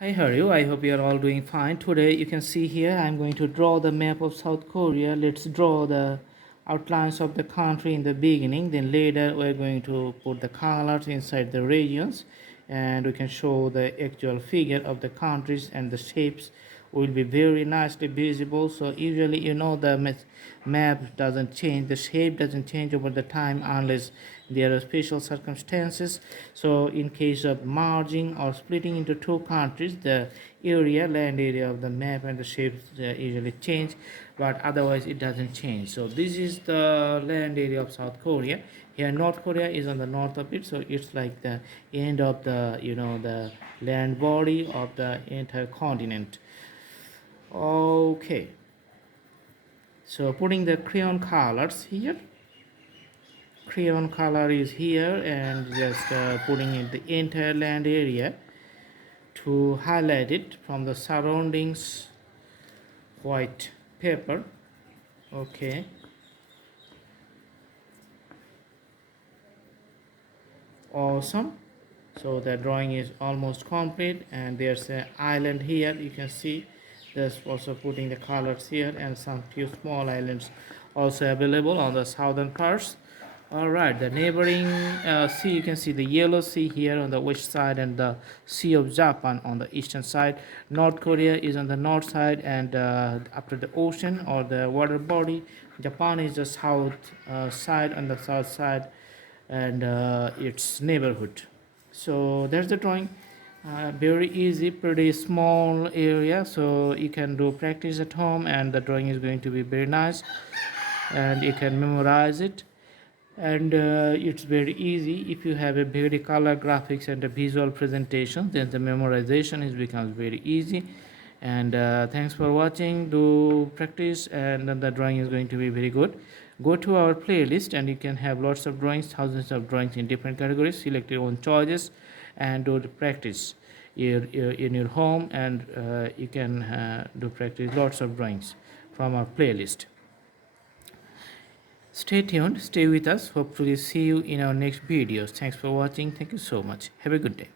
Hi, how are you? I hope you are all doing fine. Today, you can see here, I'm going to draw the map of South Korea. Let's draw the outlines of the country in the beginning. Then later, we're going to put the colors inside the regions, and we can show the actual figure of the countries, and the shapes will be very nicely visible. So usually, the map doesn't change, the shape doesn't change over the time unless there are special circumstances. So in case of merging or splitting into two countries, the land area of the map and the shapes usually change, but otherwise it doesn't change. So this is the land area of South Korea. Here North Korea is on the north of it, so it's like the end of the land body of the entire continent. Okay, so putting the crayon colors here, crayon color is here, and just putting in the entire land area to highlight it from the surroundings white paper. Okay, awesome. So the drawing is almost complete, and there's an island here. You can see there's also putting the colors here, and some few small islands also available on the southern parts. All right, the neighboring sea, you can see the yellow sea here on the west side, and the Sea of Japan on the eastern side. North Korea is on the north side, and after the ocean or the water body, Japan is the south side, on the south side, and its neighborhood. So there's the drawing. Very easy, pretty small area, so you can do practice at home, and the drawing is going to be very nice, and you can memorize it. And it's very easy if you have a very color graphics and a visual presentation, then the memorization is becomes very easy. And thanks for watching. Do practice, and then the drawing is going to be very good. Go to our playlist, and you can have lots of drawings, thousands of drawings in different categories. Select your own choices and do the practice in your home, and you can do practice lots of drawings from our playlist. Stay tuned, stay with us. Hopefully see you in our next videos. Thanks for watching. Thank you so much. Have a good day.